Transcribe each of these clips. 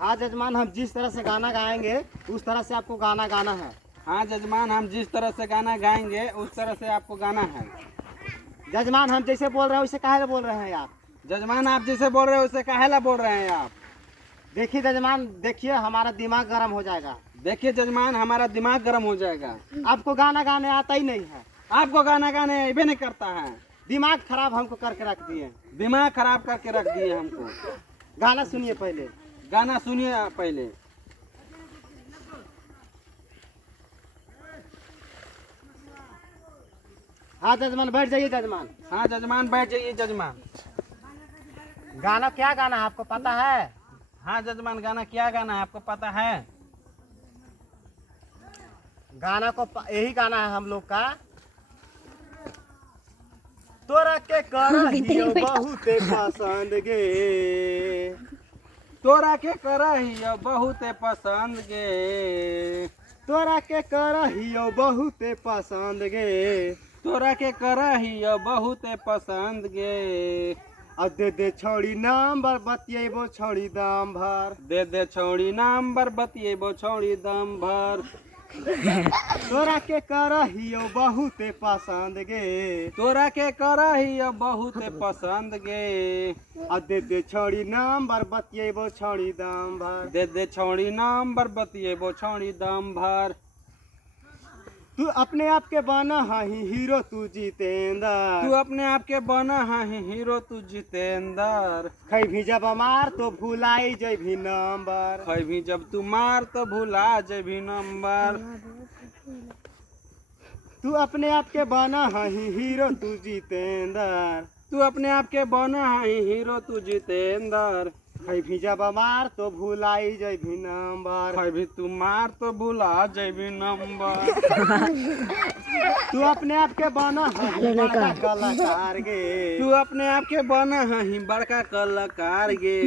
हाँ जजमान, हम जिस तरह से गाना गाएंगे उस तरह से आपको गाना गाना है। हाँ जजमान, हम जिस तरह से गाना गाएंगे उस तरह से आपको गाना है। जजमान, हम जैसे बोल रहे हैं वैसे काहे बोल रहे हैं आप? जजमान, आप जैसे बोल रहे हो उसे काहेला बोल रहे हैं आप? देखिए जजमान, देखिए हमारा दिमाग गर्म हो जाएगा। देखिए जजमान, हमारा दिमाग गर्म हो जाएगा। आपको गाना गाने आता ही नहीं है। आपको गाना गाने अबे नहीं करता है। दिमाग खराब हमको करके रख दिए। दिमाग खराब करके रख दिए हमको। गाना सुनिए पहले। गाना सुनिए पहले। हाँ जजमान, बैठ जाइए जजमान। हाँ जजमान, बैठ जाइए जजमान। गाना क्या गाना है आपको पता है? हाँ जजमान, गाना क्या गाना है आपको पता है? गाना को यही गाना है हम लोग का। तोरा के करहियो बहुते पसंद गे, तोरा के करहियो बहुते पसंद गे, तोरा के करहियो बहुते पसंद गे, तोरा के करहियो बहुते पसंद गे। आ दे दे छौड़ी नंबर बतियेबो छौड़ी दाम भर। दे दे छौड़ी नंबर बतियेबो छौड़ी दम भर। तोरा के करहियो बहुते पसंद गे, तोरा के करहियो बहुते पसंद गे। आ दे दे छौड़ी नंबर बतियेबो छौड़ी दाम भर। दे दे छौड़ी नंबर बतियेबो छौड़ी दम भर। तू अपने आप के बना ही हीरो तू जितेंद्र। तू अपने आप के बना है हीरो तू जितेंद्र। खै भी जब मार तो भुलाई जैभी नंबर। खैभी जब तू मार तो भुला जेभी नंबर। तू अपने आप के बना ही हीरो तू जितेंद्र। तू अपने आप के बना है हीरो तू जितेंद्र। खै भी जब मार तो भुलाई जैभी नंबर। खैभी तू मार तो भुला जेभी नंबर। तू अपने आप के बना ही बड़का कलाकार गे। तू अपने आप के बना है बड़का कलाकार गे।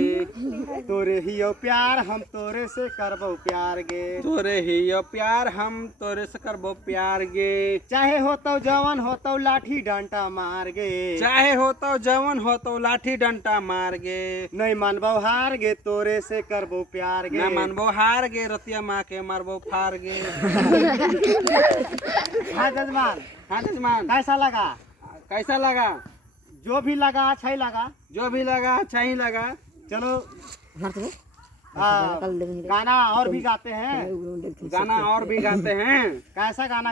तोरे ही प्यार हम तोरे से करबो प्यार गे। तोरे ही प्यार हम तोरे से करबो प्यार गे। चाहे होतो जवान होतो लाठी डंटा मार गे। चाहे होतो जवन होतो लाठी डंटा मार गे। नहीं मानबो हार गे तोरे से करबो प्यार गे। ना मानबो हार गे रतिया माँ के मारबो फार गे। हाँ जजमान, हाँ जजमान, कैसा लगा? कैसा लगा? जो भी लगा अच्छा ही लगा। जो भी लगा अच्छा ही लगा। चलो गाना और भी गाते हैं। गाना और भी गाते हैं। कैसा गाना